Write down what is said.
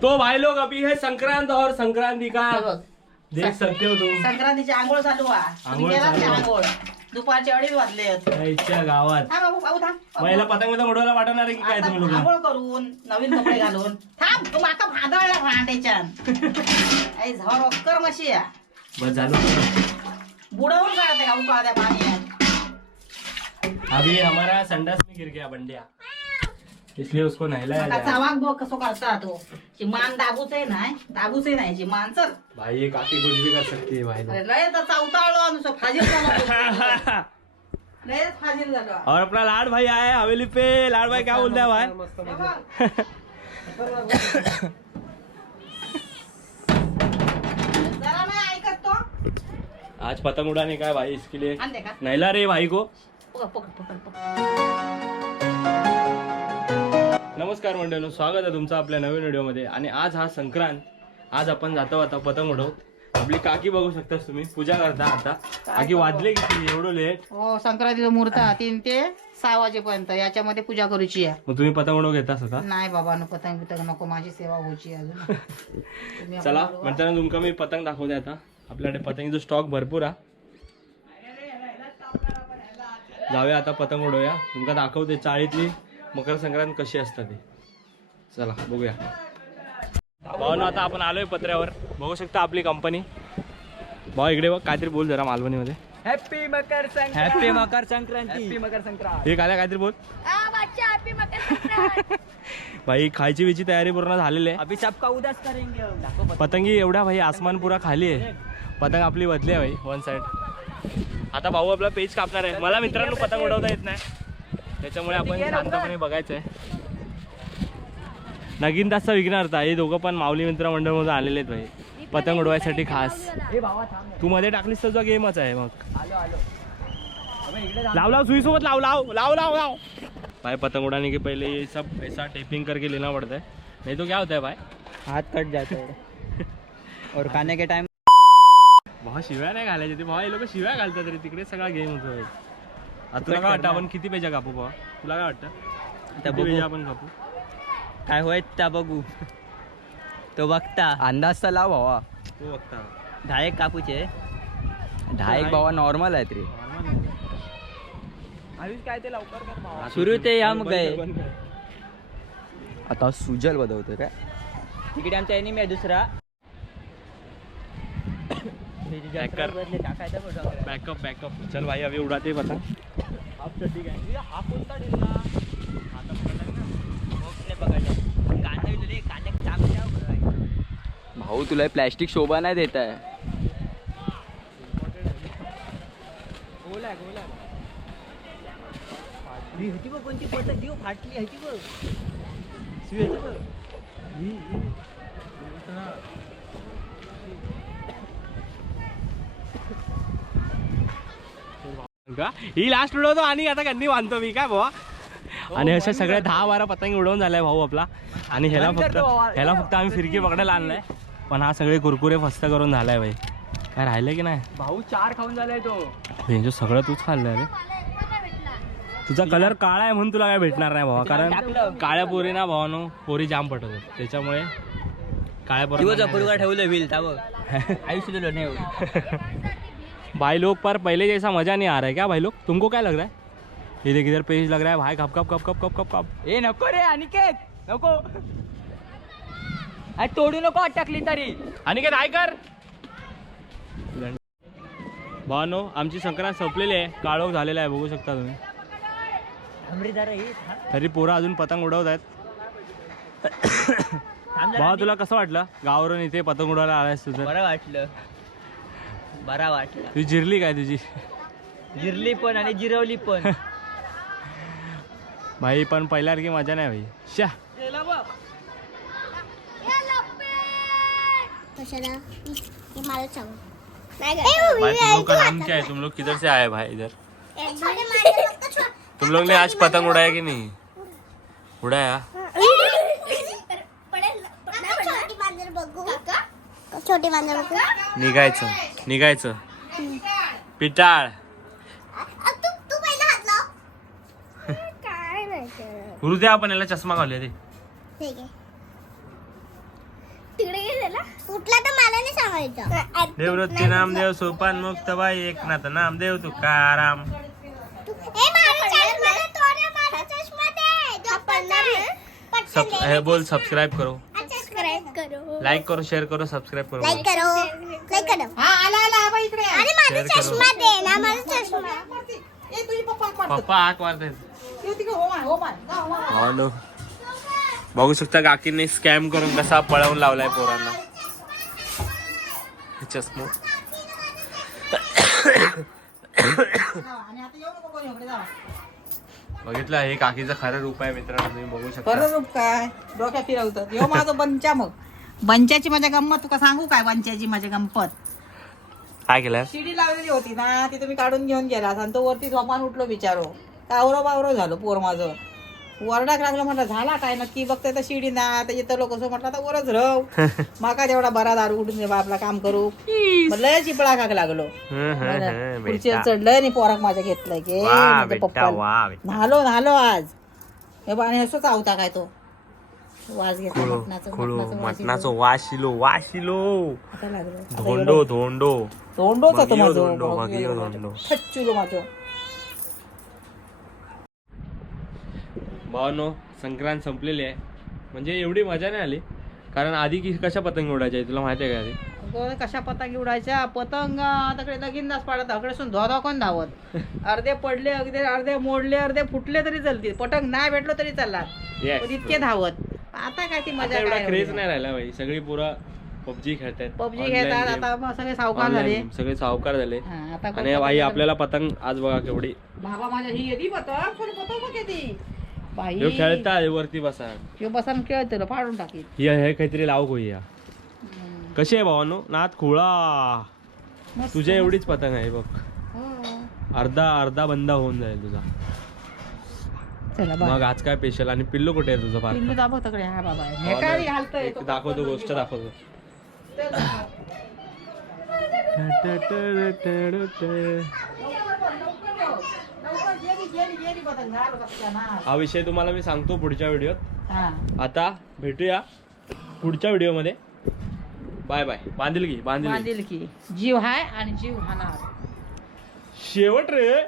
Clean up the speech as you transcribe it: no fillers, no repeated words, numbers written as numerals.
तो भाई लोग अभी है संक्रांत और संक्रांति का देख सकते हो तुम. संक्रांतीची आंघोळ चालू आंघोळ आहे चालू आहे. आंघोळ दुपारचे 2:30 वाजले इथच्या गावात थांब बाबू बाबू थांब महिला पतंग उडवायला वाटणार आहे की काय आता तुम्ही लोक. आंघोळ करून नवीन कपडे घालून थांब तू माका भांदळला भांड्याच्यान आई झवर ऑस्कर मशी या बस झालं. बुडवून काढते का उकळत्या पाण्यात. अभी हमारा संडास में गिर गया बंडिया, इसलिए उसको नहलाया आता जा रहा है. चावाक बघ कसं करता तो ची मान दाबूच नाही ची मान चल भाई ये काफी कुछ भी कर सकती है भाई लोग. अरे लय तर चावताळलो नुसतं फाजील झाला लयच फाजील झालं. और अपना लाड भाई आया है हवेली पे. लाड भाई क्या बोलते हैं भाई. हे बघ. जरा नाही ऐकत तो आज पतंग उड़ाने का है भाई, इसके लिए आणते का नहला रहे भाई को. पकड पकड पकड पकड. नमस्कार मंडळींनो, स्वागत आहे तुमचं आपल्या नवीन व्हिडिओमध्ये. आणि आज हा संक्रांत. आज आपण जातो आता पतंग उडवत. आपली काकी बघू शकता तुम्ही, पूजा करता आता. काकी वाजले किती एवढं लेट. हो संक्रांतीचा मुहूर्त 3 ते 6 वाजेपर्यंत याच्यामध्ये पूजा करूची आहे. मग तुम्ही पतंग उडव घेता का. नाही बाबा नो पतंग बितंग नको माझी सेवा होची अजून तुम्ही चला आपलं उडवा. म्हणताना तुमका मी पतंग दाखवते आता. आपल्याकडे पतंगीचा स्टॉक भरपूर आहे. जाऊया आता पतंग उडवूया. तुमका दाखवते चाळीतली मकर संक्रांत कशी असतात ती. चला बघूया. भाऊ आता आपण आलोय पत्र्यावर. बघू शकता आपली कंपनी. भाऊ इकडे बघ, काहीतरी बोल जरा मालवणी मध्ये. Happy Makar Sankranti. Happy Makar Sankranti. Happy Makar Sankranti. हे काहीतरी बोल. भाई खायची बिची तयारी पूर्ण झालेली आहे. अभी सबका उदास करेंगे. पतंगी एवढ्या भाई आसमान पुरा खाली आहे. पतंग आपली बदली आहे भाई वन साइड. आता भाऊ आपला पेज कापणार आहे. मला मित्रांनो पतंग उडवता येत नाही, त्याच्यामुळे आपण शांतपणे बघायचं आहे. नगीन तासचा विघ्न हे दोघं पण माऊली मित्र मंडळमधून आलेले आहेत भाई पतंग उडवायसाठी खास. हे भावा थांब. तू मध्ये टाकलीस तर तुझा गेमच आहे. मग आलो आलो. अबे इकडे लाव लाव सुई सोबत लाव लाव लाव लाव लाव. भाई पतंग उड़ाने के पहले ये सब ऐसा टेपिंग करके लेना पड़ता है, नहीं तो क्या होता है भाई, हाथ कट जाता है. और खाने के टाइम भावा शिव्या नाही घालायचे ते. भावा हे लोक शिव्या घालतात तरी तिकडे सगळा गेम होतो भाई. आता तुला काय वाटतं आपण किती पेजा कापू भावा. तुला काय वाटतं किती पेजा आपण कापू. काय होय त्या बघू. तो बघता अंदाज तर लाव भावा. तो बघता 10 कापूचे. 10 भावा नॉर्मल आहेत रे. काय ते लवकर कर भावा. सुरू ते या मग काय आता सुजल बदवतो काय. तिकडे आमचा एनिमी आहे दुसरा. Backup backup. चल भाई अभी उड़ाते पतंग. ठीक आहे. हा कोणता डिल्ला आता पकडला. भाऊ तुला प्लॅस्टिक शोभा नाही देत आहे. कोणती पतंग देऊ फाटली आहे ती बघ. ही लास्ट उडवतो आणि आता कधी बांधतो मी काय भावा. आणि अशा सगळ्या 10-12 पतंगी उडवून झालाय भाऊ आपला. आणि ह्याला फक्त आम्ही फिरकी पकडायला आणलाय. पण हा सगळे कुरकुरे फस्त करून झालाय भाई. काय राहिलंय की नाही भाऊ 4 खाऊन झालाय तो. हे सगळं तूच खाल्लंय रे. तुझा कलर काळा आहे म्हणून तुला काय भेटणार नाही भावा. कारण काळ्या पोरी ना भावानो पोरी जाम पटवतात, त्याच्यामुळे काळ्या पोरी ठेवलं व्हील आयुष्य दिलं नाही. भाई लोग पर पहले जैसा मजा नहीं आ रहा है क्या भाई लोग. तुमको क्या लग रहा है. ये देख इधर पेज लग रहा है भाई. Cup cup cup cup cup cup cup. ए नको रे अनिकेत नको. अरे तोडू नको अटकली तरी. अनिकेत आयकर. भावानो आमची संक्रांत संपलेली आहे. काळोख झालेला आहे बघू शकता तुम्ही. तरी पोरं अजून पतंग उडवत आहेत. भावा तुला कसं वाटलं गावावरून इथे पतंग उडवायला आलायस तुझं. बरं वाटलं. बरा वाटलं. तुझी जिरली काय तुझी. जिरली पण आणि जिरवली पण. भाई पण पहिल्यासारखी मजा नाही भाई. शा भाई तुम लोग का नाम क्या है. तुम लोग किधर से आए भाई इधर. तुम लोग ने आज पतंग उड़ाया कि नहीं. उड़ाया. छोटी बांधर निघायचं निघायचं पिटाळ. तू पहिला हात लाव. काय नाही हृदय आपण याला चष्मा घालूया ते. ठीक आहे. तिकडे गेलेला कुठला तर मला नाही सांगायचं. देवृत्ती नामदेव सोपान मुक्तबाई एकनाथ नामदेव तुकाराम. ए माझा चष्मा दे, तोरे माझा चष्मा दे. झोपणार नाही. पटकन दे. हे बोल सबस्क्राईब करो, सबस्क्राइब करो. लाईक करो, शेअर करो, सबस्क्राईब करो. लाईक करो. लाईक करो. हा आला आला आबा इकडे आहे. आणि माझा शेअर करो. चष्मा दे ना, माझा चष्मा. ए तुझी पप्पा पडतात. पप्पा हाक मारतात. येऊ तिकडे हो माय हो माय जा, हो माय. हो नो. बघू शकता काकीने स्कॅम करून कसा पळवून लावलाय पोरांना. चष्मा आणि आता येऊ नको कोणी इकडे जा. बघितलं, हे काकीचं खरं रूप आहे मित्रांनो, तुम्ही बघू शकता. खरं रूप काय डोक्या फिरवतात. यो माझं बंचा. मग बंचाची माझ्या गंमत तुका सांगू काय? बंचाची माझ्या गंमत. काय केलं? शिडी लावलेली होती ना, ती तुम्ही काढून घेऊन गेला आणि तो वरती झोपान उठलो बिचारो. कावरो बावरो झालो पोर माझं. वरडाक लागलं, म्हटलं झाला काय नक्की? बघते तर शिडी ना, तर येतं लोक म्हटलं आता वरच रव. माका तेवढा बरा दारू उठून दे आपला काम करू. लय चिपळा काक लागलो. खुर्चीवर चढलंय आणि पोराक माझ्या घेतलंय की माझ्या पप्पा. न्हालो आज. हे बाणे असं चावता काय तो वास घेतला मटणाचं वाशिलो आता लागलं. धोंडो धोंडो तोंडोच होतं धोंडो माझं. छच्चुलो माझं. भावानो, संक्रांत संपलेली आहे. म्हणजे एवढी मजा नाही आली, कारण आधी कशा पतंग उडायच्या तुला माहिती आहे का? आधी अगं, कशा पतंग उडायच्या? पतंग तकडे लगीनदास पाडत अकडेसून धोधा कोण धावत. अर्धे पडले, अर्धे मोडले, अर्धे फुटले तरी चालतील. पतंग नाही भेटलो तरी चालणार. Yes. पण इतके धावत. आता काय ती आता मजा एवढा काय क्रेज एवढी? नाही राहिला भाई. सगळी पुरा पबजी खेळतात, पबजी Online खेळतात game. आता. मग सगळे सावकार झाले. Online सगळे सावकार झाले. हा, आता कोण आणि भाई पतंग- आपल्याला पतंग आज बघा केवढी बाबा माझ्या ही येते पतंग. पण पतंग बघ येते बाई. ह्यो खेळता वरती बसा. ह्यो बसून खेळतो फाडून टाकी. हे काहीतरी लाव होईया. कशी आहे भावानो? नाथ खुळा. मस्त. तुझ्या एवढीच पतंग आहे बघ. हो. अर्धा बंदा होऊन जाईल तुझा. चला बा. मग आज काय स्पेशल? आणि पिल्लू कुठे आहे तुझं? फार पिल्लू दाबव तकडे. हा बाबा हेकारी घालतोय तो. दाखवतो, गोष्ट दाखवतो. हा विषय तुम्हाला मी सांगतो पुढच्या व्हिडिओत. आता भेटूया पुढच्या व्हिडिओमध्ये. Bye bye. बांधिलकी बांधील की जीव हाय आणि जीव हाणार. शेवट रे.